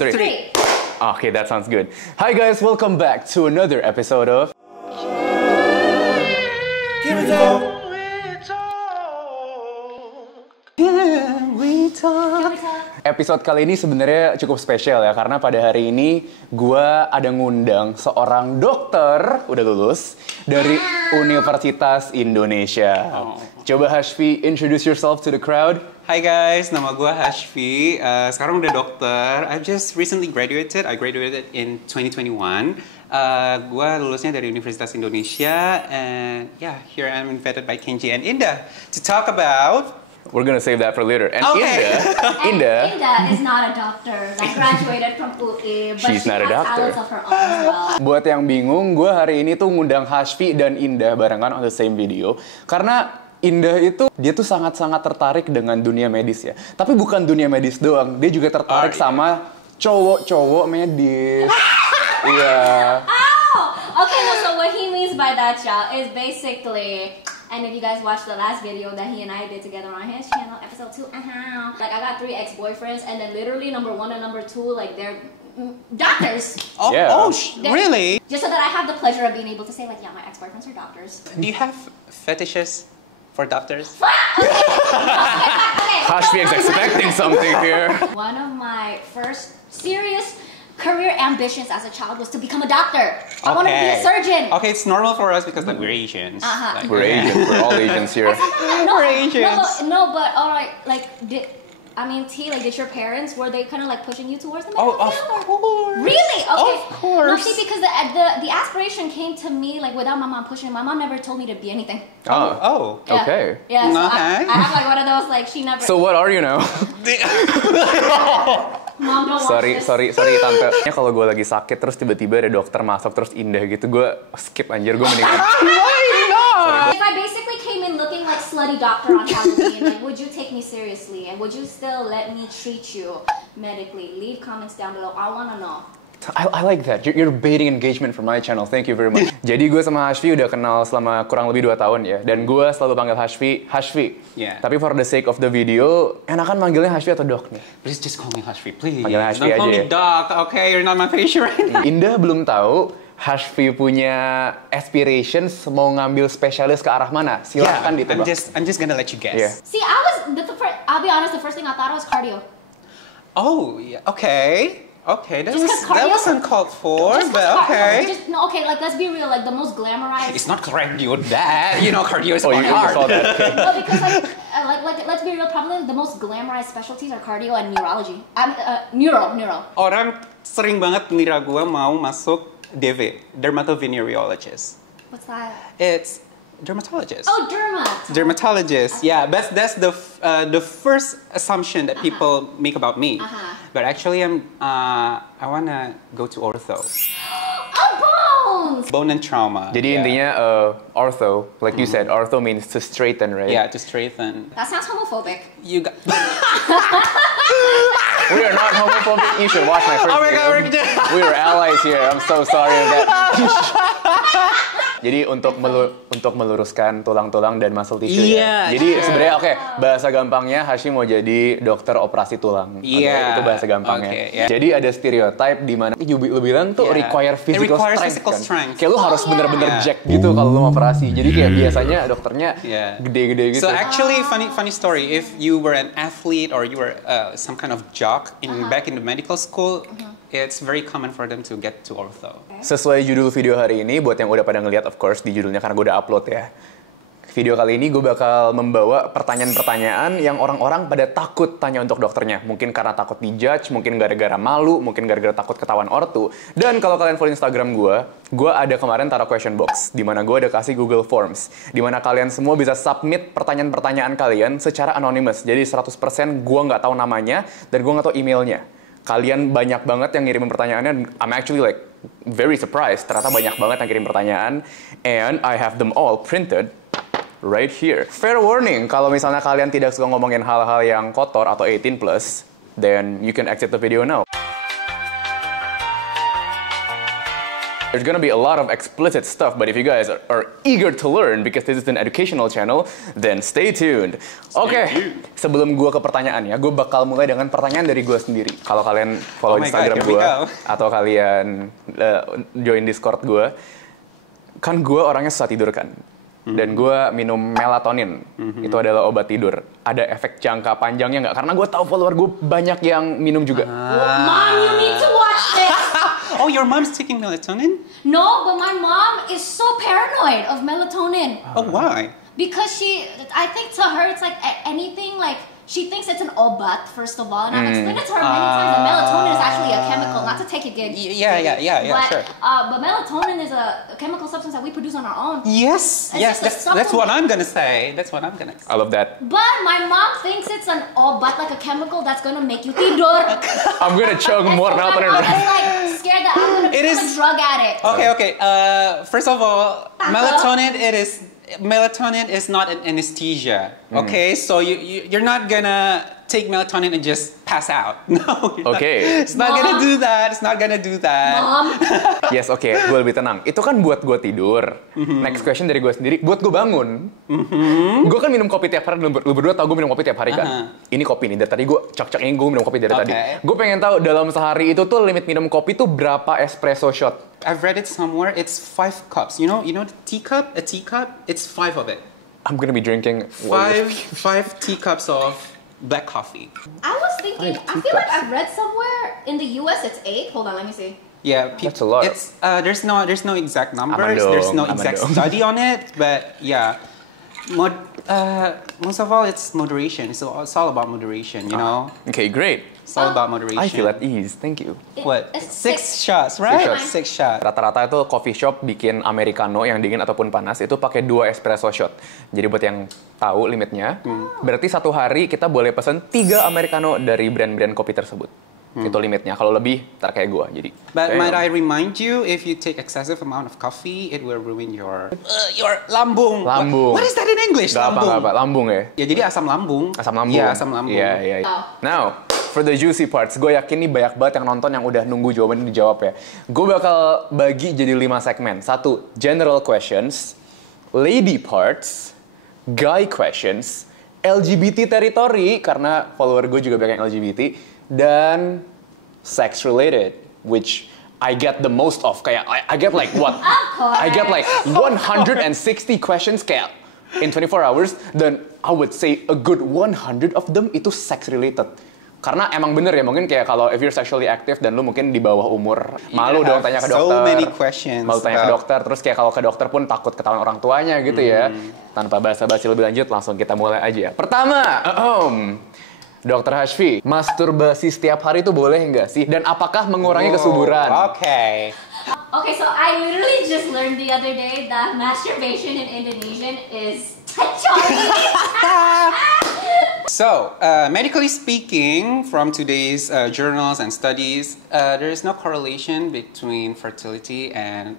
Three. Okay, that sounds good. Hi guys, welcome back to another episode of Can we talk? Episode kali ini sebenarnya cukup spesial ya, karena pada hari ini gue ada ngundang seorang dokter udah lulus dari Universitas Indonesia. Coba Hashfi, introduce yourself to the crowd. Hi guys, nama gue Hashfi. Sekarang udah dokter. I just recently graduated. I graduated in 2021. Gue lulusnya dari Universitas Indonesia, and yeah, here I am invited by Kenji and Indah to talk about. We're gonna save that for later. And Okay. Indah is not a doctor. Like graduated from UI, but She's she not a has doctor. talents of her own as well. Buat yang bingung, gue hari ini tuh ngundang Hashfi dan Indah barengan on the same video. Karena Indah itu, dia tuh sangat-sangat tertarik dengan dunia medis ya. Tapi bukan dunia medis doang, dia juga tertarik sama cowok-cowok medis. Iya. Oh, okay. No, so what he means by that, y'all, is basically. And if you guys watched the last video that he and I did together on his channel, episode 2, like I got 3 ex-boyfriends, and then literally number 1 and number 2, like they're doctors. Oh, Yeah. Really? Just so that I have the pleasure of being able to say, like, yeah, my ex-boyfriends are doctors. Do you have fetishes for doctors? Okay. Hashfi is expecting something here. One of my first serious career ambitions as a child was to become a doctor. I wanted to be a surgeon. Okay, it's normal for us because like, we're Asians. Like, We're Asians, we're all Asians here. No, Asians. no, but all right, like, did your parents, were they kind of like pushing you towards the medical Oh, of field? course. Really? Okay. Of course. No, see, because the aspiration came to me like without my mom pushing. My mom never told me to be anything. Oh. Yeah. Okay. Yeah. So Okay. I have like one of those like she never. So what are you now? Mom, don't watch sorry this. tante. Ya kalau gue lagi sakit terus tiba-tiba ada dokter masuk terus Indah gitu, gue skip anjir, gue mendingan. If I basically came in looking like slutty doctor on Halloween, like, would you take me seriously and would you still let me treat you medically? Leave comments down below. I wanna know. I like that. You're baiting engagement for my channel. Thank you very much. Jadi gue sama Hashfi udah kenal selama kurang lebih 2 tahun ya. Dan gue selalu panggil Hashfi. Yeah. Tapi for the sake of the video, enakan manggilnya Hashfi atau Dok nih? Please just call me Hashfi, please. Panggil Hashfi Don't call aja me ya. Doc, okay? You're not my patient right now. Indah belum tahu Hashfi punya aspirations mau ngambil spesialis ke arah mana? Silahkan ditebak. I'm just gonna let you guess. Yeah. See, I'll be honest, the first thing I thought was cardio. Oh, yeah. Okay. Okay, that Just 'cause was cardio- uncalled for, Just 'cause but okay. Okay, like let's be real, like the most glamorized. It's not cardio that. You know, cardio is Oh, about you art. saw that? Okay. No, because like let's be real, probably the most glamorized specialties are cardio and neurology. Neuro. Orang sering banget ngira gue mau masuk DV, dermatovenereologist. What's that? It's dermatologist. Oh, Dermatologist. Yeah, that's the first assumption that people make about me. But actually, I wanna go to ortho, Oh, bones. bone and trauma. Jadi Yeah. intinya ortho, like you said, ortho means to straighten, right? Yeah, to straighten. That sounds homophobic. You got. We are not homophobic. You should watch my first Oh my video. God, We are allies here. I'm so sorry of that. Jadi untuk meluruskan tulang-tulang dan muscle tissue ya. Iya, Jadi sure. sebenarnya bahasa gampangnya Hashim mau jadi dokter operasi tulang. Iya. Itu bahasa gampangnya. Okay, yeah. Jadi ada stereotype di mana lu bilang tuh Yeah. require It physical requires strength physical kan. strength. Kayak lu harus bener-bener Yeah. jack gitu kalau lu mau operasi. Jadi kayak biasanya dokternya Yeah. gede-gede gitu. So actually, funny story. If you were an athlete or you were some kind of jock back in the medical school, it's very common for them to get to ortho. Sesuai judul video hari ini, buat yang udah pada ngeliat of course di judulnya karena gue udah upload ya. Video kali ini gue bakal membawa pertanyaan-pertanyaan yang orang-orang pada takut tanya untuk dokternya. Mungkin karena takut dijudge, mungkin gara-gara malu, mungkin gara-gara takut ketahuan ortu. Dan kalau kalian follow Instagram gue ada kemarin taruh question box, di mana gue ada kasih Google Forms, di mana kalian semua bisa submit pertanyaan-pertanyaan kalian secara anonymous. Jadi 100% gue nggak tahu namanya dan gue nggak tahu emailnya. Kalian banyak banget yang ngirimin pertanyaannya. I'm actually like very surprised. Ternyata banyak banget yang kirim pertanyaan. And I have them all printed right here. Fair warning, kalau misalnya kalian tidak suka ngomongin hal-hal yang kotor atau 18+, then you can exit the video now. There's gonna be a lot of explicit stuff, but if you guys are eager to learn because this is an educational channel, then stay tuned. Oke, sebelum gue ke pertanyaan ya, gue bakal mulai dengan pertanyaan dari gue sendiri. Kalau kalian follow Instagram gue atau kalian join Discord gue, kan gue orangnya susah tidur kan. Dan gue minum melatonin, itu adalah obat tidur. Ada efek jangka panjangnya nggak? Karena gue tahu follower gue banyak yang minum juga. Mom, you need to watch this. Oh, your mom's taking melatonin? No, but my mom is so paranoid of melatonin. Oh, why? Because I think to her it's like anything like, she thinks it's an obat, first of all, and I've explained it to her many times that melatonin is actually a chemical, not to take a gig. Yeah, but, sure. But melatonin is a chemical substance that we produce on our own. Yes, that's what I'm gonna say. I love that. But my mom thinks it's an obat, like a chemical that's gonna make you tidur. I'm gonna chug more melatonin. My mom is like scared that I'm gonna become a drug addict. Okay. First of all, melatonin is not an anesthesia. Okay, so you're not gonna take melatonin and just pass out. No. Okay. It's not gonna do that. Mom. Yes, oke, gue lebih tenang. Itu kan buat gue tidur. Next question dari gue sendiri, buat gue bangun. Gue kan minum kopi tiap hari, lu berdua tau gue minum kopi tiap hari kan. Ini kopi nih, dari tadi gue cek-cekin gue minum kopi dari tadi. Gue pengen tahu dalam sehari itu tuh limit minum kopi tuh berapa espresso shot? I've read it somewhere. It's 5 cups. You know the teacup? A teacup? It's 5 of it. I'm gonna be drinking 5 teacups of black coffee. I was thinking, I feel like I've read somewhere in the US it's 8. Hold on, let me see. Yeah, that's a lot. It's there's no exact numbers. Amando. There's no exact study on it, but yeah, most of all, it's moderation. It's all about moderation, you know. Okay, great. It's all about moderation. I feel at ease. Thank you. What? It's 6 shots, right? 6 shots. Rata-rata itu coffee shop bikin americano yang dingin ataupun panas itu pakai 2 espresso shot. Jadi buat yang tahu limitnya, berarti satu hari kita boleh pesan 3 americano dari brand-brand kopi tersebut. Itu limitnya. Kalau lebih, ntar kayak gue. Jadi. But might I remind you, if you take excessive amount of coffee, it will ruin your lambung. Lambung. What is that in English? Gak apa-apa. Lambung ya? Ya jadi asam lambung. Asam lambung. Iya, asam lambung. Iya. Now, for the juicy parts, gue yakin nih banyak banget yang nonton yang udah nunggu jawaban ini dijawab ya. Gue bakal bagi jadi 5 segmen. 1, general questions, lady parts, guy questions, LGBT territory, karena follower gue juga banyak yang LGBT, dan sex related, which I get the most of. Kayak, I get like what? I get like 160 questions kayak in 24 hours, then I would say a good 100 of them itu sex related. Karena emang bener ya, mungkin kayak kalau if you're sexually active dan lu mungkin di bawah umur, malu dong tanya ke dokter. So many questions. Malu tanya ke dokter, terus kayak kalau ke dokter pun takut ketahuan orang tuanya gitu ya. Tanpa basa-basi lebih lanjut, langsung kita mulai aja. Pertama, Dr. Hashfi, masturbasi setiap hari itu boleh nggak sih? Dan apakah mengurangi kesuburan? Okay, so I literally just learned the other day that masturbation in Indonesian is So, medically speaking, from today's journals and studies, there is no correlation between fertility and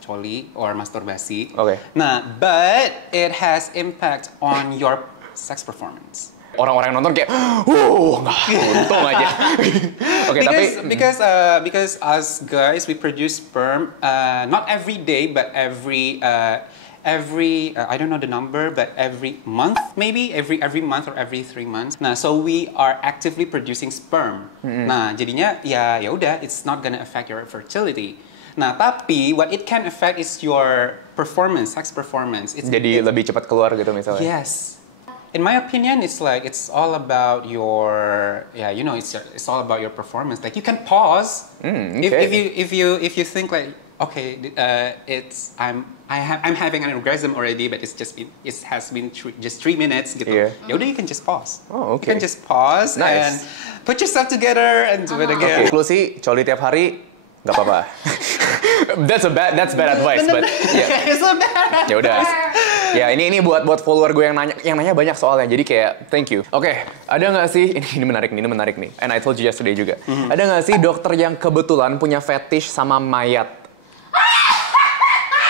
coli or masturbasi. Okay. Nah, but it has impact on your sex performance. Orang-orang yang nonton kayak, untung aja. Okay, because us guys, we produce sperm not every day, but every I don't know the number, but every month maybe, every month or every 3 months. Nah, so we are actively producing sperm. Nah, jadinya ya udah, it's not gonna affect your fertility. Nah, tapi what it can affect is your performance, sex performance. Jadi lebih cepat keluar gitu misalnya. Yes. In my opinion, it's all about your it's all about your performance. Like you can pause if you think like, okay, I'm having an orgasm already, but it has been just 3 minutes gitu. Yeah. Yaudah, you can just pause. Oh, okay. You can just pause and put yourself together and do it again. Okay. Lu sih coli tiap hari nggak apa-apa. That's bad advice, but ya udah. Ya ini buat follower gue yang nanya banyak soalnya, jadi kayak thank you. Oke, ada nggak sih ini menarik nih, and I told you yesterday juga. Ada nggak sih dokter yang kebetulan punya fetish sama mayat?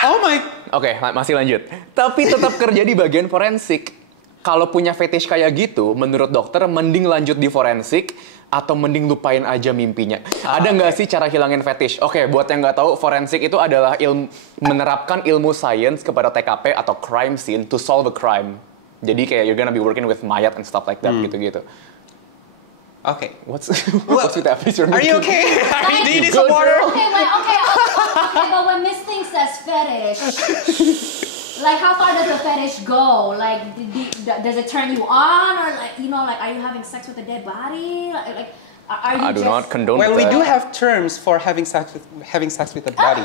Oh my. Oke, masih lanjut. Tapi tetap kerja di bagian forensik. Kalau punya fetish kayak gitu, menurut dokter mending lanjut di forensik atau mending lupain aja mimpinya? Ada nggak sih cara hilangin fetish? Oke, buat yang nggak tahu, forensik itu adalah menerapkan ilmu sains kepada TKP atau crime scene to solve a crime. Jadi kayak you're gonna be working with mayat and stuff like that, gitu-gitu. Okay. What's with that face? Are you okay? Do you need some water? Okay, but when Miss Thing says fetish, like how far does the fetish go? Like, does it turn you on, or like, you know, like, are you having sex with a dead body? Like are you I do not condone Well, we that. do have terms for having sex with the body.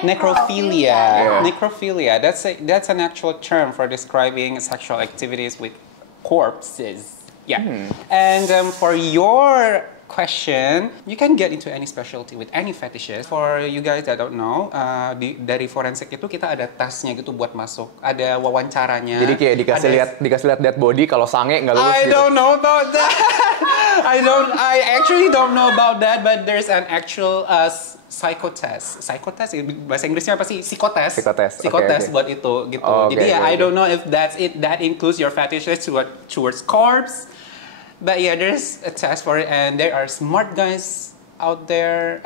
necrophilia. Yeah. Necrophilia. That's an actual term for describing sexual activities with corpses. Yeah. And for your question, you can get into any specialty with any fetishes. For you guys that don't know, dari forensik itu kita ada tesnya gitu buat masuk. Ada wawancaranya. Jadi kayak dikasih lihat dead body, kalau sange nggak lulus I gitu. don't know about that. I actually don't know about that, but there's an actual psychotest. Psychotest bahasa Inggrisnya apa sih? Psikotes. Psikotes. Psikotes Okay. buat itu gitu. Oh, Jadi okay. I don't know if that's it. That includes your fetishes towards corpse. But yeah, there's a test for it, and there are smart guys out there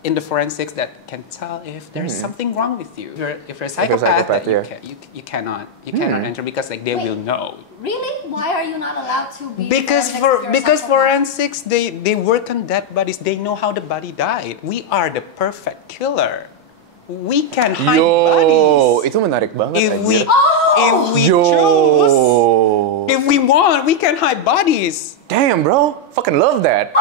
in the forensics that can tell if there's something wrong with you. If you're a psychopath, then yeah. you cannot enter because like they will know. Really? Why are you not allowed to be? Because forensics they work on dead bodies. They know how the body died. We are the perfect killer. We can hide bodies. Itu menarik banget. If we anjir. choose, if we want, we can hide bodies. Damn, bro. Fucking love that.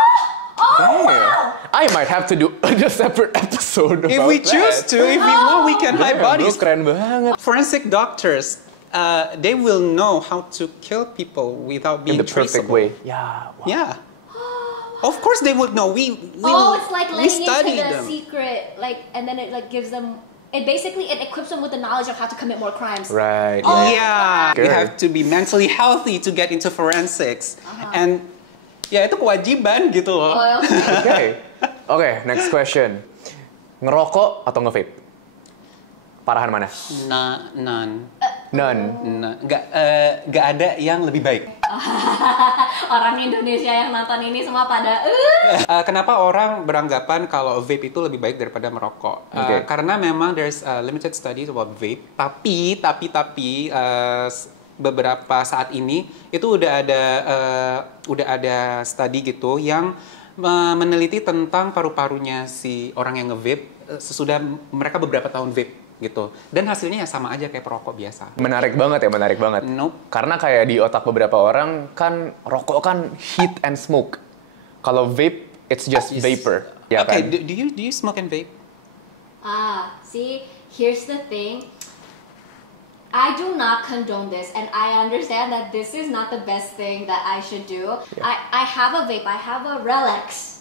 Damn. Wow. I might have to do a separate episode about If we choose that. to, if we want, we can hide Damn, bodies. bro, keren banget. Forensic doctors, they will know how to kill people without being In the perfect traceable. way. Yeah. Wow. Yeah. Of course they would know. It's like we letting study into the them. secret, like, and then it like gives them. It basically equips them with the knowledge of how to commit more crimes. Right. Oh. Yeah, you Good. have to be mentally healthy to get into forensics, and ya itu kewajiban gitu loh. Oh, okay. Okay, next question. Ngerokok atau nge-vape? Parahan mana? None. None. Nggak ada yang lebih baik. Orang Indonesia yang nonton ini semua pada Kenapa orang beranggapan kalau vape itu lebih baik daripada merokok? Okay. Karena memang there's limited studies about vape. Tapi beberapa saat ini itu udah ada studi gitu yang meneliti tentang paru-parunya si orang yang nge-vape sesudah mereka beberapa tahun vape gitu. Dan hasilnya ya sama aja kayak perokok biasa. Menarik banget. Nope. Karena kayak di otak beberapa orang kan rokok kan heat and smoke. Kalau vape, it's just vapor. Ya Okay, kan? do you smoke and vape? see, here's the thing. I do not condone this, and I understand that this is not the best thing that I should do. Yeah. I have a vape, I have a Relax.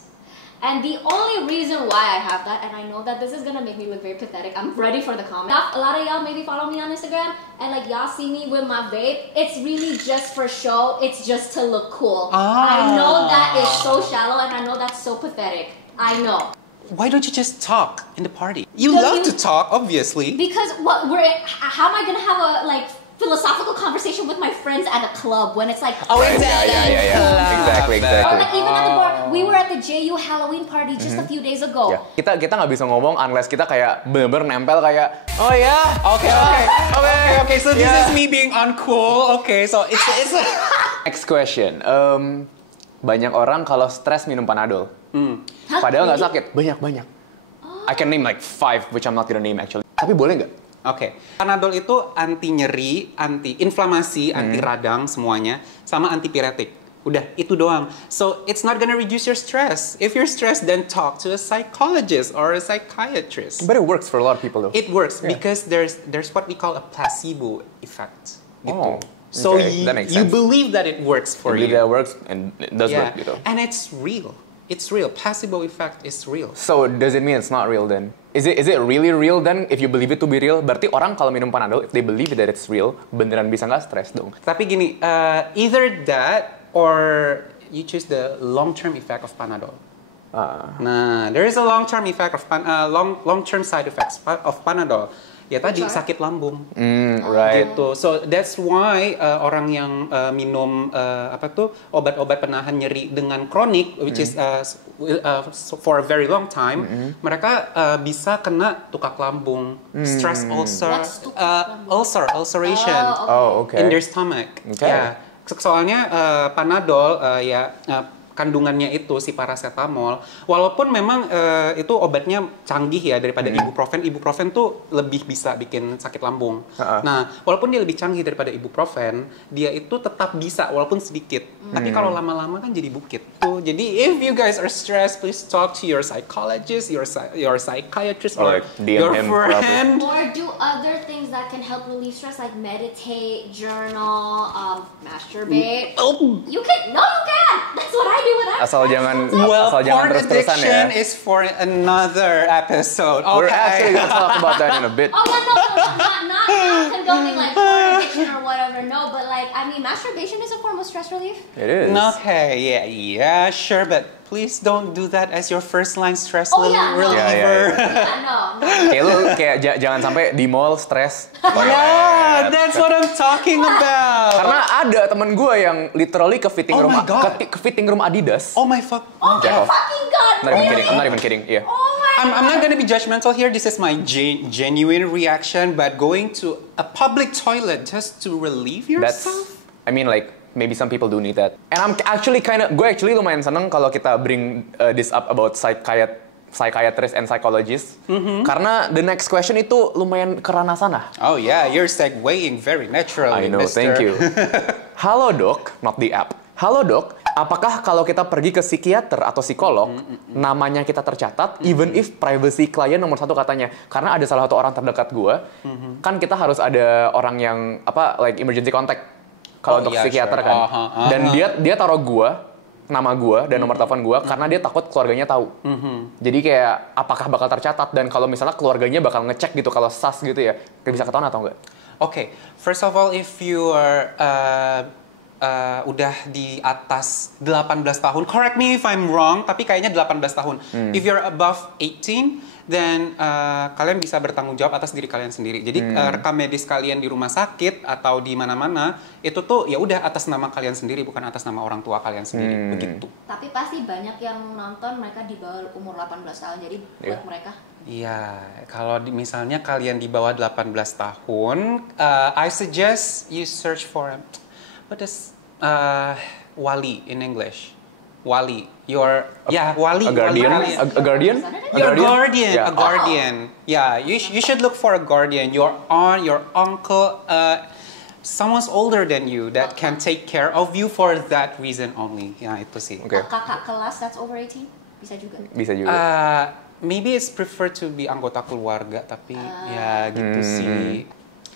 And the only reason why I have that, and I know that this is gonna make me look very pathetic, I'm ready for the comment. A lot of y'all maybe follow me on Instagram, and like y'all see me with my vape, it's really just for show, it's just to look cool. I know that is so shallow, and I know that's so pathetic. I know. Why don't you just talk in the party? You Because love you- to talk, obviously. Because how am I gonna have a like philosophical conversation with my friends at a club when it's like Oh, exactly. Yeah. Exactly. or like even at the bar. We were at the JU Halloween party just a few days ago. Ya, kita nggak bisa ngomong unless kita kayak bener-bener nempel kayak oh ya, Okay. So this Yeah. is me being uncool. Okay, so it's Next question. Banyak orang kalau stres minum Panadol. Hah? Padahal nggak Really? sakit. Banyak. I can name like 5, which I'm not gonna name actually. Tapi boleh nggak? Okay. Panadol itu anti nyeri, anti inflamasi, anti radang semuanya, sama antipiretik. Udah, itu doang. So it's not gonna reduce your stress. If you're stressed, then talk to a psychologist or a psychiatrist. But it works for a lot of people though. It works Yeah. because there's what we call a placebo effect. Gitu. Oh, So okay. That makes you sense. believe that it works for I believe you. that works and it does Yeah, work gitu. and it's real. It's real. Placebo effect is real. So does it mean it's not real then? Is it really real then? If you believe it to be real, berarti orang kalau minum Panadol, if they believe that it's real, beneran bisa nggak stres dong? Tapi gini, either that or you choose the long-term effect of Panadol. Nah, there is a long-term effect of long-term side effects of Panadol. ya tadi Which are? sakit lambung. Right. Gitu. So that's why orang yang minum obat-obat penahan nyeri dengan kronik, which is for a very long time, mereka bisa kena tukak lambung, stress ulcer, What's tukak lambung? ulceration Oh, okay. in their stomach. Okay. Ya, soalnya Panadol kandungannya itu si paracetamol, walaupun memang itu obatnya canggih ya daripada ibuprofen. Ibuprofen tuh lebih bisa bikin sakit lambung. Nah, walaupun dia lebih canggih daripada ibuprofen, dia itu tetap bisa walaupun sedikit. Tapi kalau lama-lama kan jadi bukit. Tuh, jadi if you guys are stressed, please talk to your psychologist, your psychiatrist, Or or like DM your him friend. Or do other things that can help relieve stress, like meditate, journal, masturbate. You can. That's what I do with that. Asal jangan Well, asal jangan porn terus-terusan ya. addiction is for another episode. We're actually Okay. gonna talk about that in a bit. Oh no, not condoning like porn addiction or whatever. No, but like I mean, masturbation is a form of stress relief. It is. Okay, yeah, sure, but please don't do that as your first line stress Oh, yeah, no. reliever. Yeah, no. Kayak lu jangan sampai di mall stres. Yeah, that's what I'm talking about. Karena ada temen gue yang literally ke fitting Oh room my God. ke fitting room Adidas. Oh my fuck. Oh my Jack off. fucking god! I'm not even kidding. Yeah. Oh my. I'm not gonna be judgmental here. This is my genuine reaction, but going to a public toilet just to relieve That's, yourself. I mean like maybe some people do need that. And I'm actually gue actually lumayan seneng kalau kita bring this up about psychiatrist and psychologists. Karena the next question itu lumayan ke ranah sana. Oh yeah, you're segueing very naturally, I know, mister. thank you. Halo dok, not the app. Halo dok, apakah kalau kita pergi ke psikiater atau psikolog, namanya kita tercatat, even if privacy klien nomor satu katanya. Karena ada salah satu orang terdekat gue, kan kita harus ada orang yang like emergency contact kalau Oh, untuk iya, psikiater sure. kan. Uh-huh. Dan dia taruh gue, nama gue dan nomor telepon gue karena dia takut keluarganya tahu. Jadi kayak apakah bakal tercatat dan kalau misalnya keluarganya bakal ngecek gitu kalau sas gitu ya, bisa ketahuan atau enggak? Okay, first of all, if you are udah di atas 18 tahun, correct me if I'm wrong, tapi kayaknya 18 tahun. If you're above 18, then kalian bisa bertanggung jawab atas diri kalian sendiri. Jadi rekam medis kalian di rumah sakit atau di mana-mana itu tuh ya udah atas nama kalian sendiri, bukan atas nama orang tua kalian sendiri, begitu. Tapi pasti banyak yang nonton mereka di bawah umur 18 tahun. Jadi buat mereka. Iya, kalau misalnya kalian di bawah 18 tahun, I suggest you search for what is wali in English? Wali, wali. A guardian? Wali. A guardian? Your guardian, Yeah. a guardian. Yeah, you should look for a guardian. Your aunt, your uncle, someone's older than you that can take care of you for that reason only. Ya itu sih. Oke. Kakak kelas that's over 18 bisa juga. Bisa juga. Maybe it's preferred to be anggota keluarga, tapi ya gitu sih.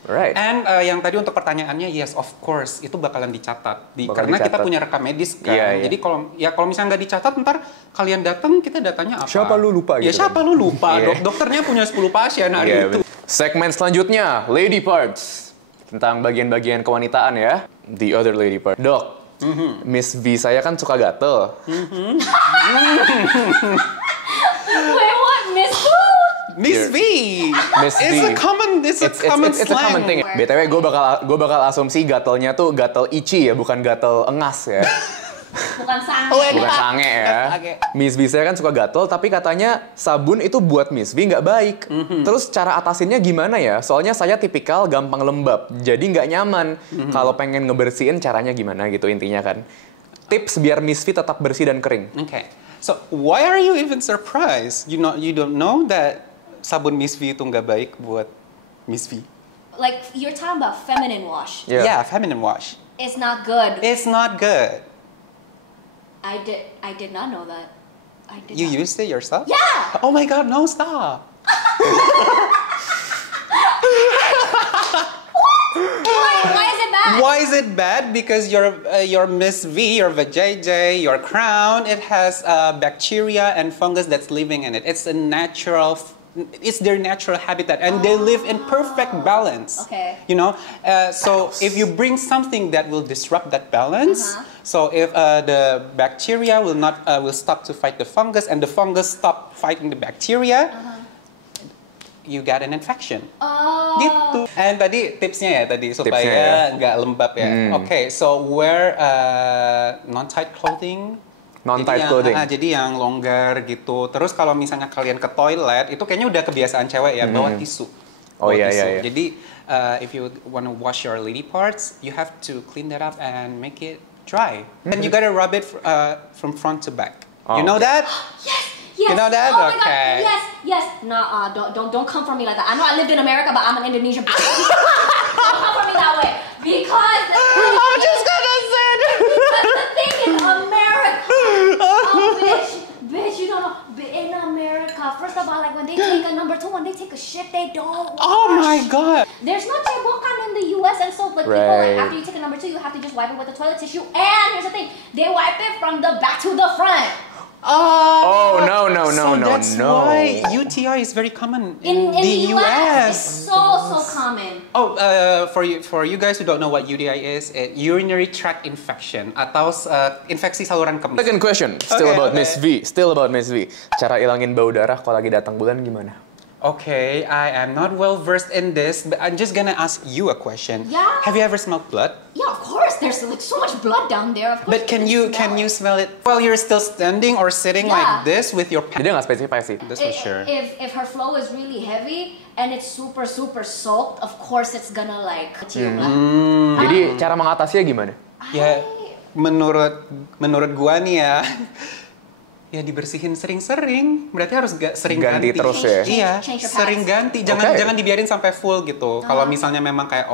Right. And yang tadi untuk pertanyaannya, yes, of course, itu bakalan dicatat. Bakal Karena kita dicatat. punya rekam medis kan. Iya, iya. Jadi kalau misalnya nggak dicatat, ntar kalian datang, kita datanya apa? Siapa lu lupa Ya gitu siapa kan? lu lupa. Iya. Dokternya punya 10 pasien hari Iya, itu. segmen selanjutnya, lady parts. Tentang bagian-bagian kewanitaan ya. The other lady part. Dok, Miss V saya kan suka gatel. Wait, what? Miss who? Miss V. Miss It's V. a common It's a slang. common thing. BTW gue bakal asumsi gatelnya tuh gatel ichi ya, bukan gatel engas ya. Bukan sange. Bukan sange ya. Oke. Miss V saya kan suka gatel, tapi katanya sabun itu buat Miss V nggak baik. Terus cara atasinnya gimana ya? Soalnya saya tipikal gampang lembab, jadi nggak nyaman. Kalau pengen ngebersihin caranya gimana gitu intinya kan. Tips biar Miss V tetap bersih dan kering. Okay. So why are you even surprised? You don't know that sabun Miss V itu nggak baik buat Miss V? Like you're talking about feminine wash. Yeah. Yeah, feminine wash. It's not good. It's not good. I did not know that. I did You not. used it yourself? Yeah. Oh my God, no, stop. Why is it bad? Why is it bad? Because your Miss V, your vajayjay, your crown, it has bacteria and fungus that's living in it. It's it's their natural habitat, and they live in perfect balance. Okay. You know, so if you bring something that will disrupt that balance, so if the bacteria will stop to fight the fungus, and the fungus stop fighting the bacteria, you get an infection. Oh, Gitu. And tadi tipsnya ya tadi supaya nggak lembab ya. Oke, so wear non-tight clothing. Non-tight clothing. Jadi yang longgar gitu. Terus kalau misalnya kalian ke toilet, itu kayaknya udah kebiasaan cewek ya, bawa tisu. Oh Bawa iya, tisu. iya, iya. Jadi if you want to wash your lady parts, you have to clean that up and make it dry. And you gotta rub it from front to back. Oh, You know that? Yes, yes. You know that? Oh my Okay. God. Yes, yes. No, don't come for me like that. I know I lived in America, but I'm an Indonesian. Don't come for me that way because I'm just gonna say that. the thing in America. Oh, bitch, you don't know. In America, first of all, like when they take a number 2, when they take a shit, they don't wash. Oh my god. There's no cebokan in the US, and so like people Right. like after you take a number 2, you have to just wipe it with a toilet tissue. And here's the thing, they wipe it from the back to the front. Oh, no. So that's why UTI is very common In the the US, US. it's so common. Oh, for you guys who don't know what UTI is, urinary tract infection atau infeksi saluran kemih. Second question, still Okay, about okay. Miss V. Cara ilangin bau darah kalau lagi datang bulan gimana? Okay, I am not well versed in this, but I'm just gonna ask you a question. Yeah. Have you ever smelled blood? Yeah, of course. There's like so much blood down there. Of course. But can you smell it while you're still standing or sitting Yeah. like this with your Jadi pants? nggak spesifik sih. That's for sure. If her flow is really heavy and it's super soaked, of course it's gonna like kecium lah. Jadi cara mengatasinya gimana? Ya, menurut gua nih ya, ya dibersihin sering-sering. Berarti harus sering Ganti ganti. terus ya? Iya, Change your sering pads. ganti. Jangan Okay. jangan dibiarin sampai full gitu. Kalau misalnya memang kayak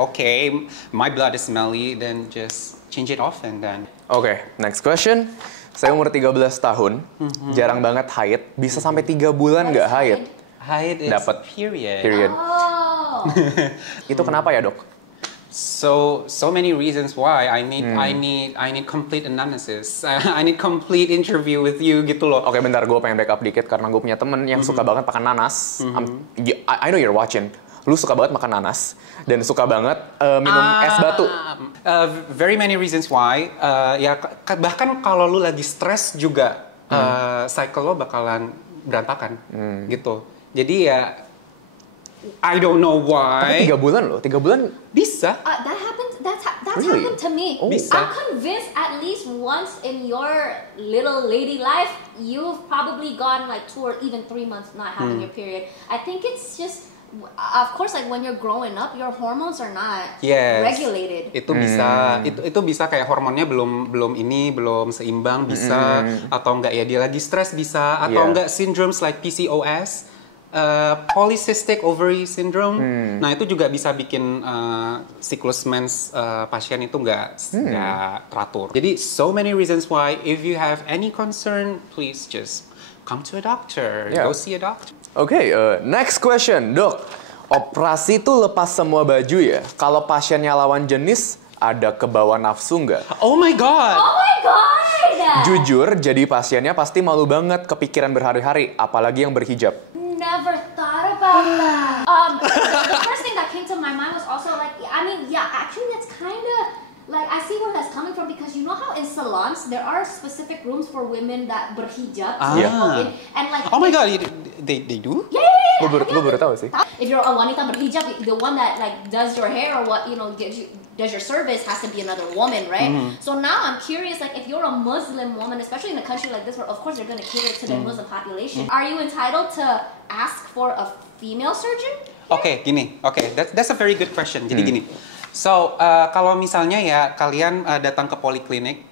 my blood is smelly, then just change it often then. Oke, next question. Saya umur 13 tahun, jarang banget haid. Bisa sampai 3 bulan nggak haid. Haid is Dapat. period. Period. Oh. Itu kenapa ya, Dok? So many reasons why I need complete analysis. I need complete interview with you gitu loh. Oke, bentar, gue pengen backup dikit karena gue punya temen yang suka banget makan nanas. I know you're watching. Lu suka banget makan nanas dan suka banget minum es batu. Very many reasons why. Ya bahkan kalau lu lagi stres juga cycle lo bakalan berantakan gitu. Jadi ya I don't know why. Tapi 3 bulan loh, 3 bulan Bisa. That happens. That's Really? happened to me. Oh. Bisa. I'm convinced at least once in your little lady life, you've probably gone like 2 or even 3 months not having your period. I think it's just, of course, like when you're growing up, your hormones are not Yes. regulated. Itu bisa, itu bisa kayak hormonnya belum seimbang bisa, atau enggak ya dia lagi stres bisa, atau Yeah. enggak syndromes like PCOS, polycystic ovary syndrome. Nah itu juga bisa bikin siklus mens pasien itu nggak teratur. Jadi so many reasons why if you have any concern, please just come to a doctor, Yeah. go see a doctor. Oke, next question, Dok. Operasi tuh lepas semua baju ya? Kalau pasiennya lawan jenis, ada kebawa nafsu nggak? Oh my god! Oh my god! Jujur, jadi pasiennya pasti malu banget kepikiran berhari-hari, apalagi yang berhijab. Never thought about that. The first thing that came to my mind was also like, I mean, yeah, actually that's kind of like I see where that's coming from because you know how in salons there are specific rooms for women that berhijab, so Yeah. you go in, and like Oh my god, they do? yeah. Lu baru tahu sih? If you're a wanita berhijab, the one that like does your hair or what does your service has to be another woman, right? So now I'm curious, like if you're a Muslim woman, especially in a country like this, where of course they're going to cater to the Muslim population, are you entitled to ask for a female surgeon? Oke, gini. Oke, that's a very good question. Jadi gini. So, kalau misalnya ya kalian datang ke poliklinik,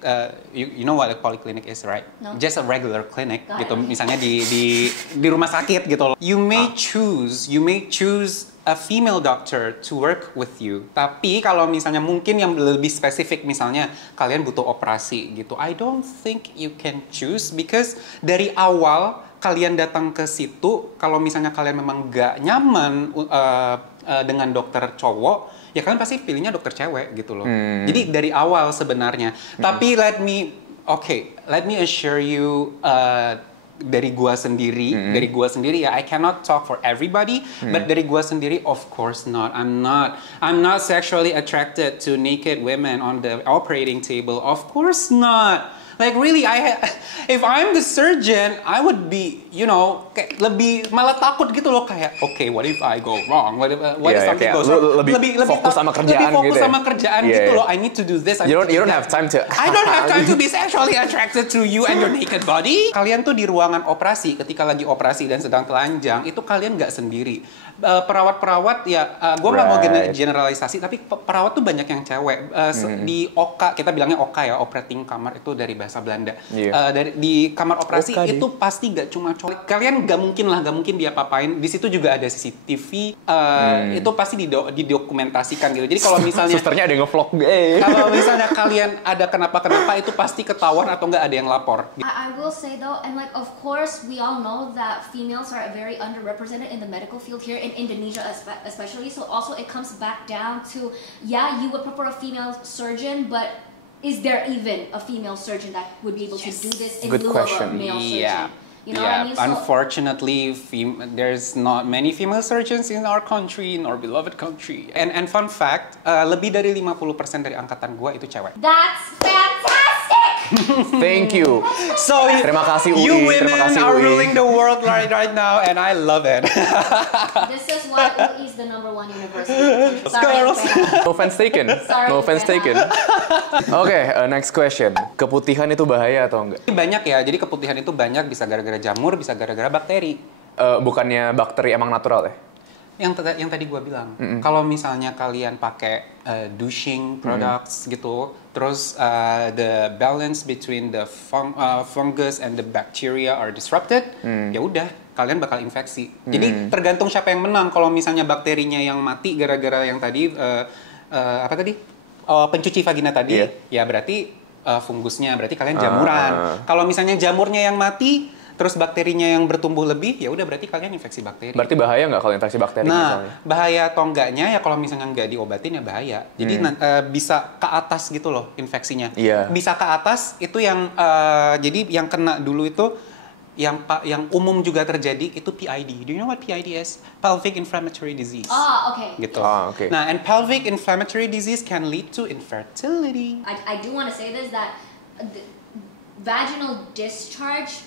you know what a poliklinik is, right? No. Just a regular clinic Got gitu. it. Misalnya di rumah sakit gitu. You may choose a female doctor to work with you. Tapi kalau misalnya mungkin yang lebih spesifik, misalnya kalian butuh operasi gitu, I don't think you can choose because dari awal kalian datang ke situ, kalau misalnya kalian memang nggak nyaman dengan dokter cowok, ya kalian pasti pilihnya dokter cewek gitu loh. Jadi dari awal sebenarnya. Tapi let me assure you dari gua sendiri ya I cannot talk for everybody, but dari gua sendiri of course not. I'm not sexually attracted to naked women on the operating table. Of course not. Like really, if I'm the surgeon, I would be, kayak lebih malah takut gitu loh kayak, okay, what if I go wrong? What if something goes wrong? Lebih fokus sama kerjaan lebih fokus gitu. sama kerjaan gitu loh. I need to do this. You don't have time to. I don't have time to be sexually attracted to you and your naked body. Kalian tuh di ruangan operasi, ketika lagi operasi dan sedang telanjang, itu kalian nggak sendiri. Perawat-perawat ya, gue nggak mau generalisasi, tapi perawat tuh banyak yang cewek. Di OKA, kita bilangnya OKA ya, operating kamar itu dari bahasa Belanda. Di kamar operasi itu pasti nggak cuma cowok. Kalian nggak mungkin dia papain. Di situ juga ada CCTV. Itu pasti didokumentasikan gitu. Jadi kalau misalnya susternya ada nge-vlog. Kalau misalnya kalian ada kenapa itu pasti ketahuan atau nggak ada yang lapor. I will say though, and like of course we all know that females are very underrepresented in the medical field here in Indonesia especially. So also it comes back down to, yeah, you would prefer a female surgeon, but is there even a female surgeon that would be able to do this in lieu of a male surgeon? You know what I mean? So, unfortunately, there's not many female surgeons in our country, in our beloved country. And fun fact, lebih dari 50% dari angkatan gua itu cewek. That's fantastic! Thank you. So terima kasih UI. You women are ruling the world right now, and I love it. This is why UI is the #1 university. Girls. No offense taken. No offense taken. Okay, next question. Keputihan itu bahaya atau enggak? Banyak ya. Jadi keputihan itu banyak, bisa gara-gara jamur, bisa gara-gara bakteri. Bukannya bakteri emang natural ya? Yang tadi gue bilang, kalau misalnya kalian pakai douching products gitu, terus the balance between the fungus and the bacteria are disrupted, ya udah kalian bakal infeksi. Jadi tergantung siapa yang menang. Kalau misalnya bakterinya yang mati gara-gara yang tadi pencuci vagina tadi, ya berarti fungusnya, berarti kalian jamuran. Kalau misalnya jamurnya yang mati, terus bakterinya yang bertumbuh lebih, ya udah berarti kalian infeksi bakteri. Berarti bahaya nggak kalau infeksi bakteri misalnya? Bahaya atau enggaknya ya kalau misalnya nggak diobatin ya bahaya. Jadi bisa ke atas gitu loh infeksinya. Bisa ke atas itu yang jadi yang kena dulu itu yang umum juga terjadi itu PID. Do you know what PID is? Pelvic inflammatory disease. Oh, okay. Gitu. Okay. Nah, and pelvic inflammatory disease can lead to infertility. I do want to say this, that vaginal discharge,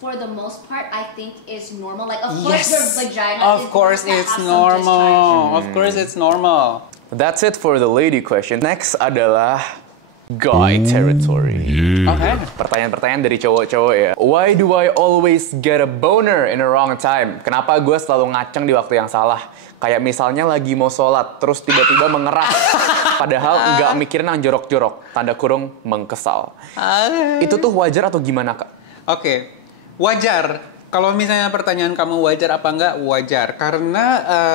for the most part, I think is normal. Like, of course, your vagina of course it's normal. Of course it's normal. That's it for the lady question. Next adalah guy territory. Okay. Pertanyaan-pertanyaan dari cowok-cowok ya. Why do I always get a boner in a wrong time? Kenapa gue selalu ngaceng di waktu yang salah? Kayak misalnya lagi mau sholat, terus tiba-tiba mengeras. Padahal nggak mikirin yang jorok-jorok. Tanda kurung mengkesal. Itu tuh wajar atau gimana, Kak? Oke. Wajar. Kalau misalnya pertanyaan kamu wajar apa enggak, wajar. Karena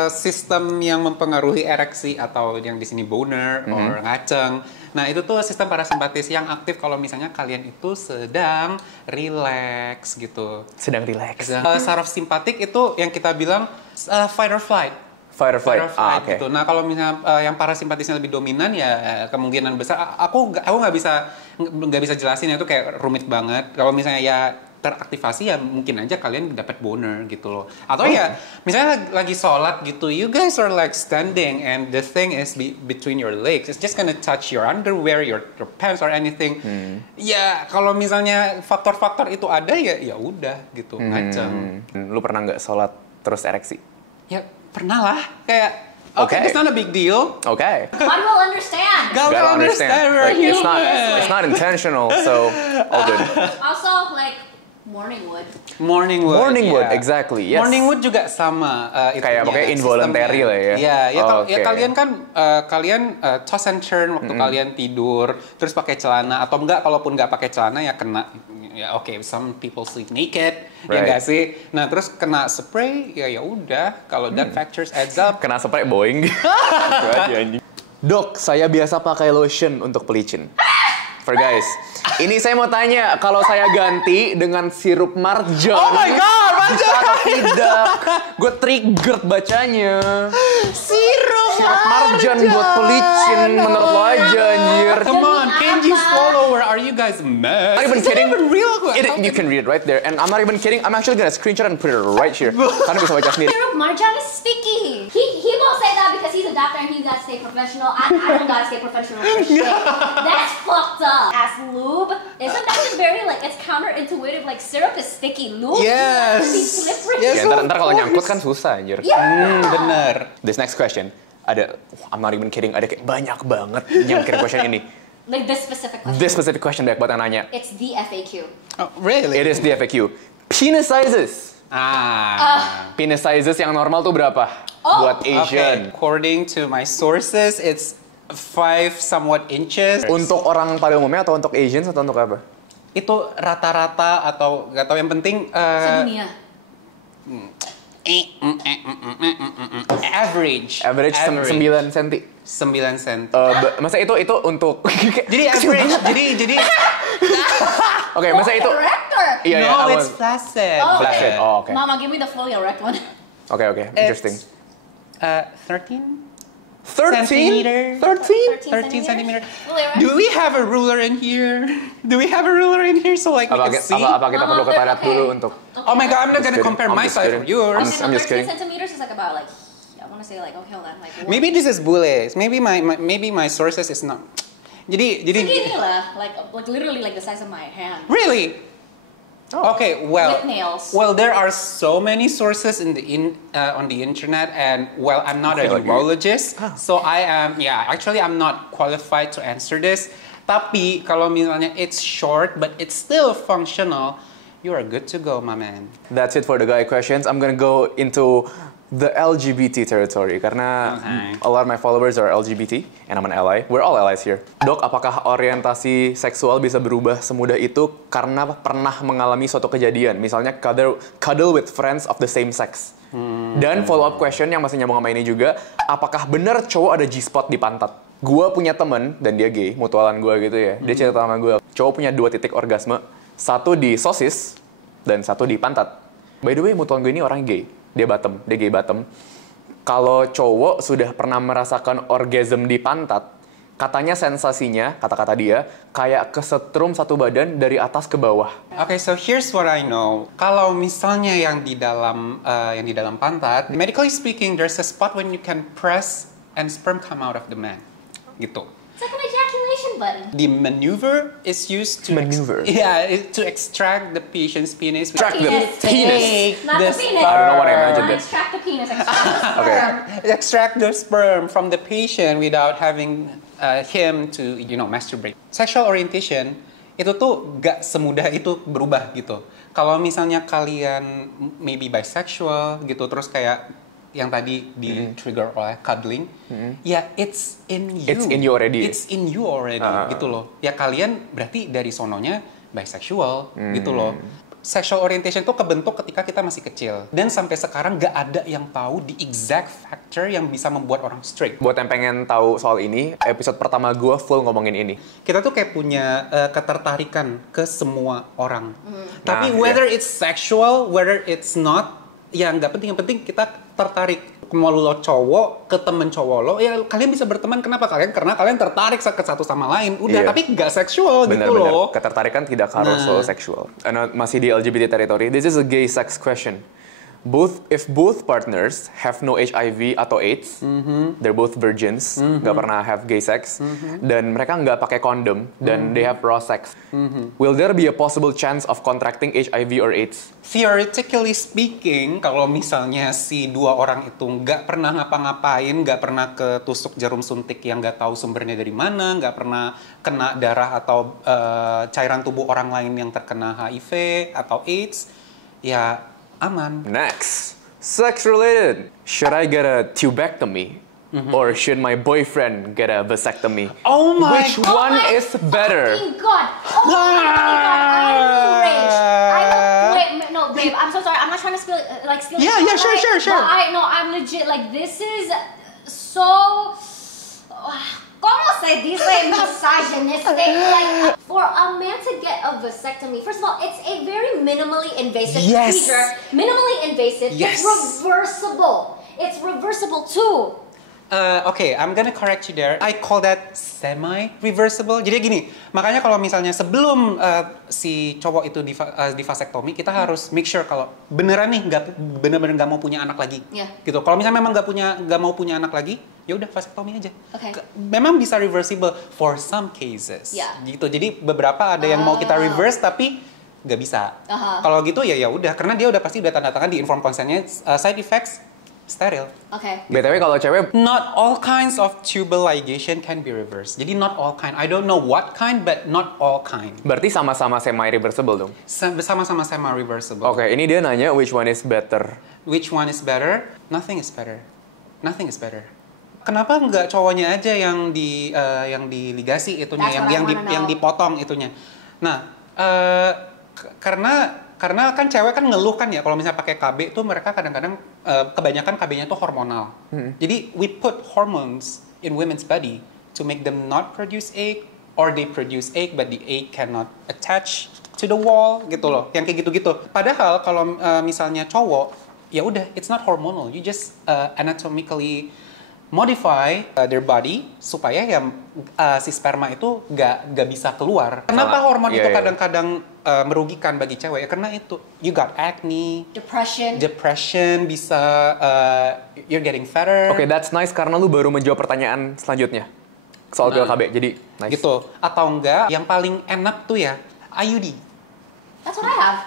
sistem yang mempengaruhi ereksi atau yang di sini boner or ngaceng. Nah, itu tuh sistem parasimpatis yang aktif kalau misalnya kalian itu sedang relax gitu. Sedang relax. Saraf simpatik itu yang kita bilang fight or flight. Fight or flight. Okay. Gitu. Nah, kalau misalnya yang parasimpatisnya lebih dominan ya kemungkinan besar aku nggak bisa jelasin, itu kayak rumit banget. Kalau misalnya ya teraktivasi ya mungkin aja kalian dapat boner gitu loh. Atau ya misalnya lagi sholat gitu, you guys are like standing and the thing is between your legs, it's just gonna touch your underwear, your pants or anything. Ya kalau misalnya faktor-faktor itu ada ya udah gitu ngaceng. Lu pernah nggak sholat terus ereksi? Ya pernah lah, kayak okay, it's not a big deal. Okay. God will understand. God will understand. Like, it's not intentional, so all good. Also, like morning wood, yeah. Exactly. Yes. Morning wood juga sama. Kayak pokoknya involuntary lah ya. Ya kalian kan toss and turn waktu kalian tidur, terus pakai celana atau enggak, kalaupun nggak pakai celana ya kena. Ya oke, some people sleep naked, ya nggak sih. Nah terus kena spray, ya udah. Kalau that factors adds up. Kena spray boing. Dok, saya biasa pakai lotion untuk pelicin. For guys, ini saya mau tanya, kalau saya ganti dengan sirup marjan, oh my god, marjan, tidak, gue triggered bacanya. Sirup marjan buat pelicin, menurut lo aja anjir. Come on, Kenji's follower, Are you guys mad? I'm not even Is that kidding. even real? You can read it right there, and I'm not even kidding. I'm actually gonna screenshot and put it right here. Karena bisa baca sendiri. Syrup marjan is sticky. He won't say that because he's a doctor and he gotta stay professional. I don't gotta stay professional for shit. That's fucked up. As lube, isn't that just very like it's counterintuitive? Like syrup is sticky, lube Yes. is be slippery. Yes. Ya, ntar kalau nyangkut kan susah anjir. Yeah. Bener. This next question, I'm not even kidding, ada kayak banyak banget yang kirim question ini. Like this specific question. This specific question banyak banget yang nanya. It's the FAQ. Oh, really? It is the FAQ. Penis sizes. Penis sizes yang normal tuh berapa? Buat Okay. Asian. According to my sources, it's 5 somewhat inches. Untuk orang pada umumnya atau untuk Asians atau untuk apa? Itu rata-rata atau nggak tahu, yang penting Sedunia. average. Average 9 cm. 9 cm. Masa itu untuk Jadi average. jadi Oke, masa itu Director. Iya, no, iya, I it's was- flaccid. Oh, Flaccid. okay. Oh, okay. Mama, give me the fully erect one. Oke, interesting. 13 13? centimeter. 13? 13 centimeter. Fully erect. Do we have a ruler in here? Do we have a ruler in here so like we can see? Apa kita perlu ke toilet Okay. dulu untuk Oh my god, I'm not Just gonna kidding. compare I'm my just size kidding. with yours. I'm just 13 kidding. centimeters is like about like, I want to say like, okay, hold on. Like, what? Maybe this is bullets. Maybe my sources is not. Jadi Segini lah, like literally like the size of my hand. really. Okay, well, With nails. well, there are so many sources on the internet, and well, I'm not a Okay, like you- urologist, so actually, I'm not qualified to answer this. Tapi kalau misalnya it's short but it's still functional, you are good to go, my man. That's it for the guy questions. I'm gonna go into the LGBT territory karena Okay. a lot of my followers are LGBT and I'm an ally. We're all allies here. Dok, apakah orientasi seksual bisa berubah semudah itu karena pernah mengalami suatu kejadian? Misalnya cuddle with friends of the same sex. Dan follow up question yang masih nyambung sama ini juga, apakah benar cowok ada G-spot di pantat? Gua punya temen dan dia gay, mutualan gua gitu ya. Dia cerita sama gua, cowok punya 2 titik orgasme, satu di sosis dan satu di pantat. By the way, mutualan gue ini orang gay. Dia gay bottom. Kalau cowok sudah pernah merasakan orgasm di pantat, katanya sensasinya, kata-kata dia, kayak kesetrum satu badan dari atas ke bawah. Okay, so here's what I know. Kalau misalnya yang di dalam pantat, medically speaking, there's a spot when you can press and sperm come out of the man, gitu. It's like an ejaculation button. The maneuver is used to to extract the patient's penis. Extract the penis. Not the penis. I don't know what I imagined Not this. extract the penis. Extract the Okay. sperm. Extract the sperm from the patient without having him to masturbate. Sexual orientation itu tuh gak semudah itu berubah gitu. Kalau misalnya kalian maybe bisexual gitu, terus kayak yang tadi di trigger oleh cuddling, ya it's in you. It's in you already. It's in you already gitu loh. Ya kalian berarti dari sononya bisexual gitu loh. Sexual orientation tuh kebentuk ketika kita masih kecil. Dan sampai sekarang gak ada yang tahu the exact factor yang bisa membuat orang straight. Buat yang pengen tahu soal ini, episode pertama gue full ngomongin ini. Kita tuh kayak punya ketertarikan ke semua orang. Tapi Nah, whether it's sexual, whether it's not, ya nggak penting. Yang penting kita tertarik. Mau lo cowok ke temen cowok lo, ya kalian bisa berteman. Kenapa? Karena kalian tertarik ke satu sama lain. Udah, Iya. tapi nggak seksual gitu loh. Ketertarikan tidak harus selalu seksual. Masih di LGBT territory, this is a gay sex question. If both partners have no HIV atau AIDS, they're both virgins, nggak pernah have gay sex, dan mereka nggak pakai kondom, dan they have raw sex, will there be a possible chance of contracting HIV or AIDS? Theoretically speaking, kalau misalnya si dua orang itu nggak pernah ngapa-ngapain, nggak pernah ketusuk jarum suntik yang nggak tahu sumbernya dari mana, nggak pernah kena darah atau cairan tubuh orang lain yang terkena HIV atau AIDS, ya aman. Next, sex related. Should I get a tubectomy? Or should my boyfriend get a vasectomy? Oh my Which one is better? Fucking God. Oh my God. I'm enraged. No, babe. I'm so sorry. I'm not trying to spill. Yeah, sure. But I'm legit. Like, this is so. ¿Cómo se dice misogynistic? Like, for a man to get a vasectomy, first of all, it's a very minimally invasive Yes. procedure. Minimally invasive. Yes. It's reversible. It's reversible too. Okay, I'm gonna correct you there. I call that semi-reversible. Jadi gini, makanya kalau misalnya sebelum si cowok itu di vasektomi, kita harus make sure kalau beneran nih bener-bener nggak mau punya anak lagi. Yeah. Gitu. Kalau misalnya memang nggak mau punya anak lagi, ya udah vasektomi aja. Okay. Memang bisa reversible for some cases. Yeah. Gitu. Jadi beberapa ada yang mau kita reverse tapi nggak bisa. Kalau gitu ya udah, karena dia pasti udah tanda tangan di informed consent-nya, side effects steril. Okay. BTW kalau cewek, Not all kinds of tubal ligation can be reversed. Jadi not all kind. I don't know what kind, but not all kind. berarti sama-sama semi-reversible dong? Sama-sama semi-reversible. Oke, ini dia nanya which one is better. Which one is better? Nothing is better. Nothing is better. Kenapa nggak cowoknya aja yang diligasi itunya, That's what I wanna yang know. dipotong itunya? Nah, karena kan cewek kan ngeluh kan ya kalau misalnya pakai KB tuh mereka kadang-kadang kebanyakan KB-nya tuh hormonal. Jadi we put hormones in women's body to make them not produce egg, or they produce egg but the egg cannot attach to the wall gitu loh. Yang kayak gitu-gitu. Padahal kalau misalnya cowok, ya udah, it's not hormonal. You just anatomically modify their body supaya ya si sperma itu nggak bisa keluar. Kenapa hormon itu kadang-kadang merugikan bagi cewek? Ya karena itu you got acne, depression bisa you're getting fatter. Oke, that's nice karena lu baru menjawab pertanyaan selanjutnya soal pil KB. Jadi nice. Gitu. Atau enggak yang paling enak tuh ya IUD. That's what I have.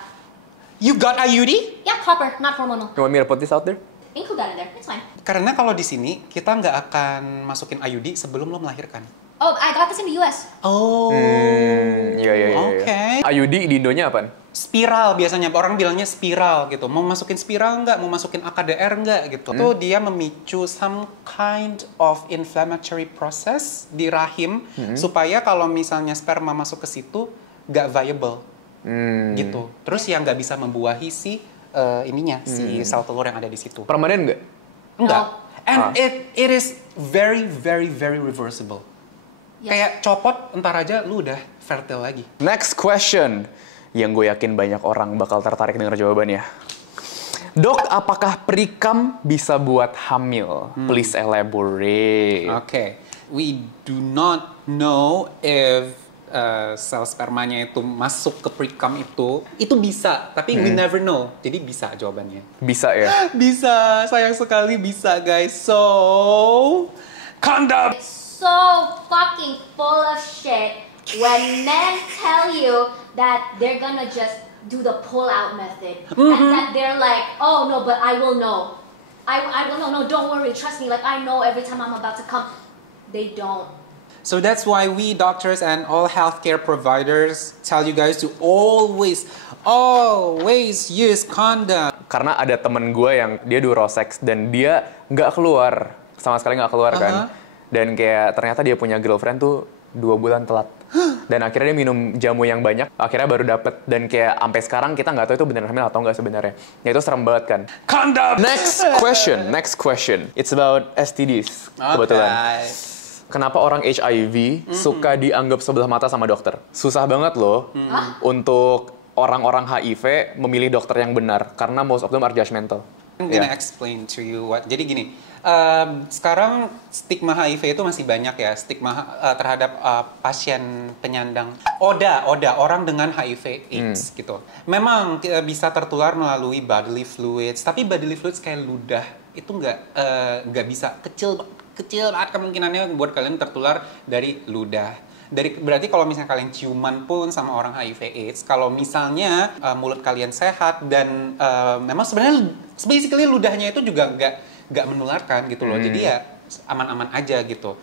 You got IUD? Yeah, copper, not hormonal. You want me to put this out there? Include that in there. It's fine. Karena kalau di sini kita nggak akan masukin IUD sebelum lo melahirkan. Oh, I got this in the US. Oh. Iya. Oke. IUD di Indonya apaan? Spiral biasanya, orang bilangnya spiral gitu. Mau masukin spiral nggak? Mau masukin AKDR nggak gitu. Itu dia memicu some kind of inflammatory process di rahim supaya kalau misalnya sperma masuk ke situ nggak viable gitu. Terus yang nggak bisa membuahi si si sel telur yang ada di situ. Permanen nggak? Enggak. And it is very very very reversible. Yes. Kayak copot entar aja lu udah fertile lagi. Next question yang gue yakin banyak orang bakal tertarik dengar jawabannya. Dok, apakah perikam bisa buat hamil? Please elaborate. Okay. We do not know if sel spermanya itu masuk ke perikam itu bisa, tapi we never know. Jadi bisa jawabannya. Bisa ya? Bisa, sayang sekali bisa guys. So, condom. So fucking full of shit when men tell you that they're gonna just do the pull-out method and that they're like, oh no, but I will know. I will know. No, don't worry. Trust me. Like I know every time I'm about to come. They don't. So that's why we doctors and all healthcare providers tell you guys to always use condom. Karena ada temen gue yang dia durosex dan dia nggak keluar, sama sekali nggak keluar kan. Dan kayak ternyata dia punya girlfriend tuh 2 bulan telat. Dan akhirnya dia minum jamu yang banyak, akhirnya baru dapet. Dan kayak sampai sekarang kita nggak tahu itu benar hamil atau nggak sebenarnya. Ya itu serem banget kan. Condom. Next question. It's about STDs kebetulan. Kenapa orang HIV suka dianggap sebelah mata sama dokter? Susah banget loh untuk orang-orang HIV memilih dokter yang benar karena most of them are judgmental. I'm gonna explain to you what. Jadi gini, sekarang stigma HIV itu masih banyak ya, stigma terhadap pasien penyandang ODA, orang dengan HIV/AIDS gitu. Memang bisa tertular melalui bodily fluids, tapi bodily fluids kayak ludah itu nggak bisa, kecil banget kemungkinannya buat kalian tertular dari ludah. Berarti kalau misalnya kalian ciuman pun sama orang HIV/AIDS, kalau misalnya mulut kalian sehat dan memang sebenarnya basically ludahnya itu juga nggak menularkan gitu loh. Jadi ya aman-aman aja gitu.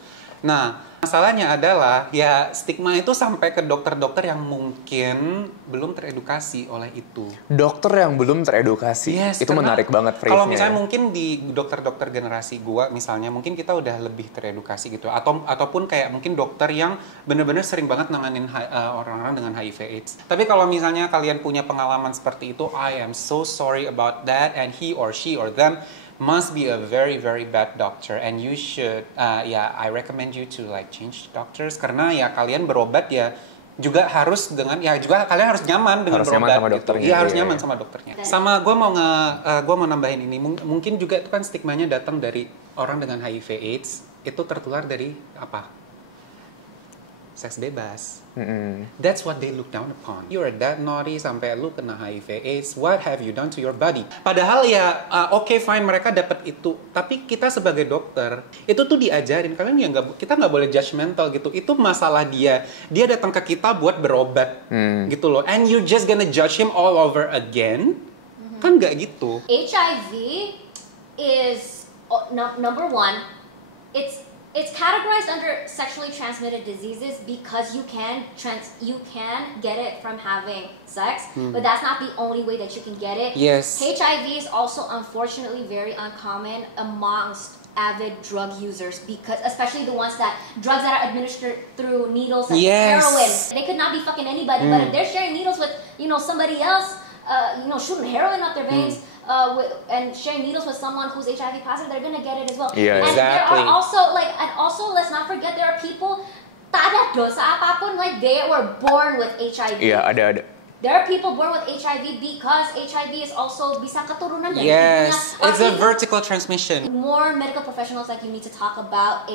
Nah, masalahnya adalah ya stigma itu sampai ke dokter-dokter yang mungkin belum teredukasi oleh itu. Dokter yang belum teredukasi, Yes, itu menarik banget phrase-nya. Kalau misalnya mungkin di dokter-dokter generasi gua misalnya, mungkin kita udah lebih teredukasi gitu. Ataupun kayak mungkin dokter yang bener-bener sering banget nanganin orang-orang dengan HIV/AIDS. Tapi kalau misalnya kalian punya pengalaman seperti itu, I am so sorry about that, and he or she or them must be a very very bad doctor, and you should I recommend you to like change doctors, karena ya kalian berobat ya juga harus dengan juga kalian harus nyaman dengan harus berobat nyaman sama gitu. dokternya. Iya, harus nyaman sama dokternya. Sama gue mau nambahin ini, mungkin juga itu kan stigmanya datang dari orang dengan HIV/AIDS itu tertular dari apa? Seks bebas. That's what they look down upon. You're that naughty sampai lu kena HIV/AIDS. What have you done to your body? Padahal ya, oke, fine, mereka dapat itu. Tapi kita sebagai dokter itu tuh diajarin kalian ya kita nggak boleh judgmental gitu. Itu masalah dia. Dia datang ke kita buat berobat gitu loh. And you're just gonna judge him all over again? Kan nggak gitu. HIV is number one. It's categorized under sexually transmitted diseases because you can get it from having sex, but that's not the only way that you can get it. Yes. HIV is also unfortunately very uncommon amongst avid drug users, because especially the ones that drugs that are administered through needles like heroin. They could not be fucking anybody, but if they're sharing needles with somebody else, shooting heroin up their veins. And sharing needles with someone who's HIV positive, they're gonna get it as well. Yeah, and exactly. there are also let's not forget there are people tak ada dosa apapun, like they were born with HIV. Iya, ada. There are people born with HIV because HIV is also bisa keturunan dari Yes, ibunya. it's a vertical transmission. More medical professionals like you need to talk about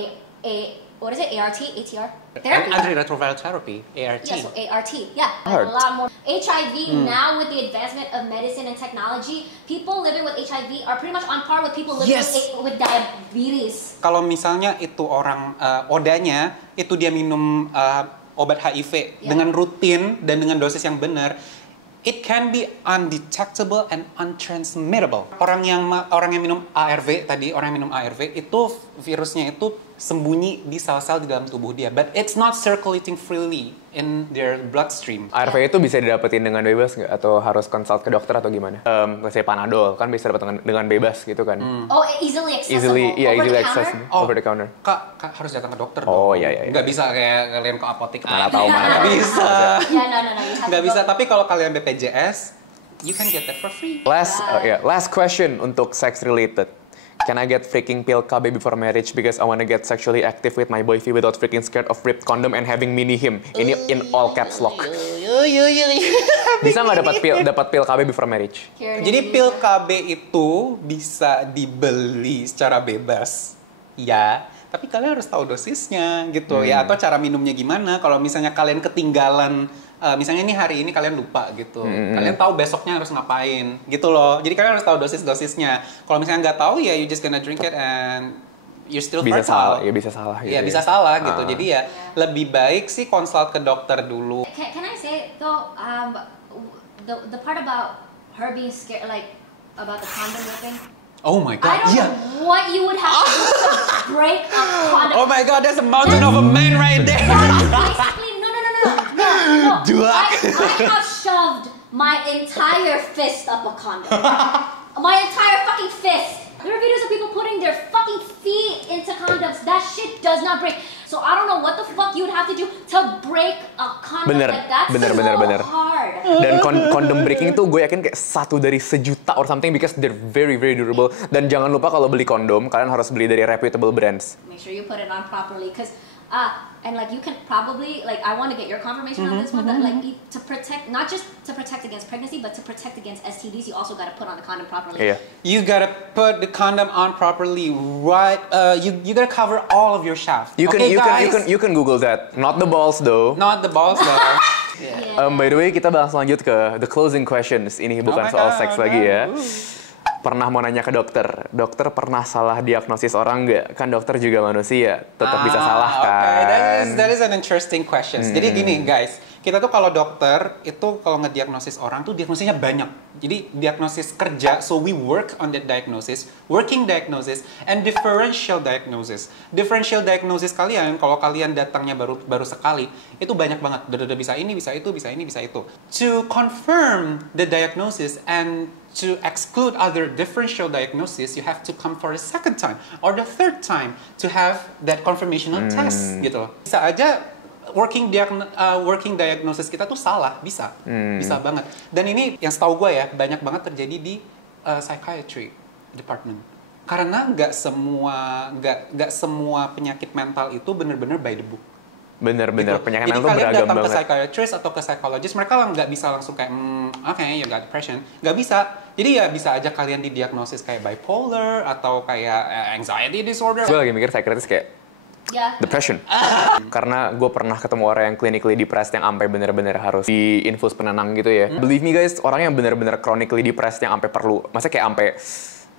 what is it? ART, ATR? Therapy. Antiretroviral therapy, ART. Yeah, so ART. Yeah, Hard. a lot more. HIV now with the advancement of medicine and technology, people living with HIV are pretty much on par with people living with diabetes. Kalau misalnya itu orang odanya itu dia minum obat HIV dengan rutin dan dengan dosis yang benar, it can be undetectable and untransmittable. Orang yang minum ARV tadi, orang yang minum ARV itu virusnya itu sembunyi di sel-sel di dalam tubuh dia, but it's not circulating freely in their bloodstream. ARV itu bisa didapetin dengan bebas nggak? Atau harus consult ke dokter atau gimana? Let's say Panadol kan bisa dapat dengan bebas gitu kan? Oh, easily accessible. Easily over the accessible. counter? Over the counter. Kak harus datang ke dokter Oh, dong. iya. Nggak bisa kayak kalian ke apotek. Mana tahu. Nggak bisa. Yeah, no. You have Nggak to bisa, go. tapi kalau kalian BPJS, you can get that for free. Last question untuk sex related. Can I get freaking pill KB before marriage because I wanna get sexually active with my boyfriend without freaking scared of ripped condom and having mini him? Ini in all caps lock. Bisa nggak dapat pil KB before marriage? Jadi pil KB itu bisa dibeli secara bebas, ya. Tapi kalian harus tahu dosisnya gitu ya, atau cara minumnya gimana. Kalau misalnya kalian ketinggalan, misalnya ini hari ini kalian lupa gitu, kalian tahu besoknya harus ngapain gitu loh. Jadi kalian harus tahu dosisnya. Kalau misalnya nggak tahu ya, you just gonna drink it and you're still Bisa fertile. bisa salah. Gitu Ya bisa salah gitu. Jadi ya lebih baik sih konsul ke dokter dulu. Can I say though, the part about her being scared, like about the condom ripping? Oh my I god, don't yeah. know what you would have to do to break a condom. Oh my god, there's a mountain of a man right there. Basically, no. Duak. I have shoved my entire fist up a condom. My entire fucking fist. There are videos of people putting their fucking feet into condoms. That shit does not break. So I don't know what the fuck you would have to do to break a condom. Bener, like that's bener. so hard. Dan condom breaking tuh gue yakin kayak 1 dari sejuta or something because they're very very durable. Dan jangan lupa kalau beli kondom kalian harus beli dari reputable brands. Make sure you put it on properly, because and like you can probably, like, I want to get your confirmation on this one, that like to protect, not just to protect against pregnancy, but to protect against STDs, you also got to put on the condom properly. Iya. You gotta put the condom on properly, right? You gotta cover all of your shaft. You can Google that. Not the balls though. Not the balls though. Yeah. By the way, kita bakal lanjut ke the closing questions. Ini bukan my soal God, seks lagi ya. Pernah mau nanya ke dokter. Dokter pernah salah diagnosis orang nggak? Kan dokter juga manusia, tetap bisa salah kan? Okay. That is an interesting question. Jadi gini guys, kita tuh kalau dokter itu kalau ngediagnosis orang tuh diagnosisnya banyak. Jadi diagnosis kerja, so we work on that diagnosis, working diagnosis, and differential diagnosis. Differential diagnosis kalian, kalau kalian datangnya baru sekali, itu banyak banget. Bisa ini, bisa itu, bisa ini, bisa itu. To confirm the diagnosis and to exclude other differential diagnosis, you have to come for a second time or the third time to have that confirmational test gitu loh. Bisa aja working diagnosis kita tuh salah, bisa banget. Dan ini yang setahu gue ya, banyak banget terjadi di psychiatry department. Karena nggak semua penyakit mental itu benar-benar by the book. Bener-bener Gitu. penyakit Jadi mental kalian beragam datang ke banget. psychiatrist atau ke psychologist, mereka nggak bisa langsung kayak, okay, you got depression. Nggak bisa. Jadi ya bisa aja kalian didiagnosis kayak bipolar atau kayak anxiety disorder. Gue lagi mikir psychiatrist kayak Yeah. depression. Karena gue pernah ketemu orang yang clinically depressed yang sampai bener-bener harus diinfus penenang gitu ya. Believe me guys, orang yang bener-bener chronically depressed yang sampai perlu, maksudnya kayak sampai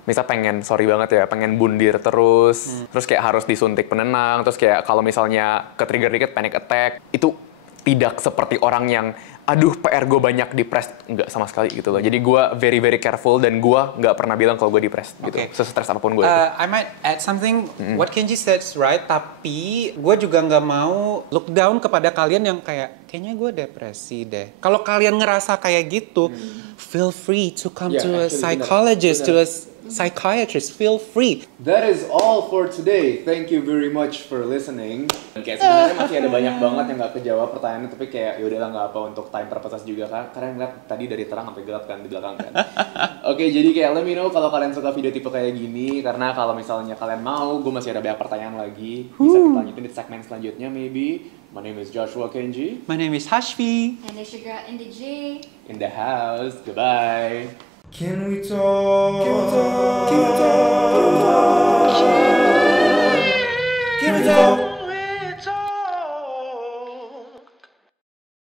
misal pengen, sorry banget ya, pengen bundir terus kayak harus disuntik penenang, terus kayak kalau misalnya ke-trigger dikit panic attack, itu tidak seperti orang yang aduh PR gue banyak depressed, nggak sama sekali gitu loh. Jadi gue very very careful dan gue nggak pernah bilang kalau gue depressed gitu, sestres apapun gue. I might add something. What Kenji said is right, tapi gue juga nggak mau look down kepada kalian yang kayaknya gue depresi deh. Kalau kalian ngerasa kayak gitu, feel free to come to a psychologist, to a psychiatrist, feel free. That is all for today. Thank you very much for listening. Kayak sebenarnya masih ada banyak banget yang nggak kejawab pertanyaannya, tapi kayak ya udahlah nggak apa untuk time purposes juga kan. Karena ngeliat tadi dari terang sampai gelap kan di belakang kan. Oke, jadi kayak let me know kalau kalian suka video tipe kayak gini. Karena kalau misalnya kalian mau, gue masih ada banyak pertanyaan lagi. Bisa kita lanjutin di segmen selanjutnya maybe. My name is Joshua Kenji. My name is Hashfi. And it's your girl Indy G. In the house. Goodbye. Can we talk? Can we talk? Can we talk?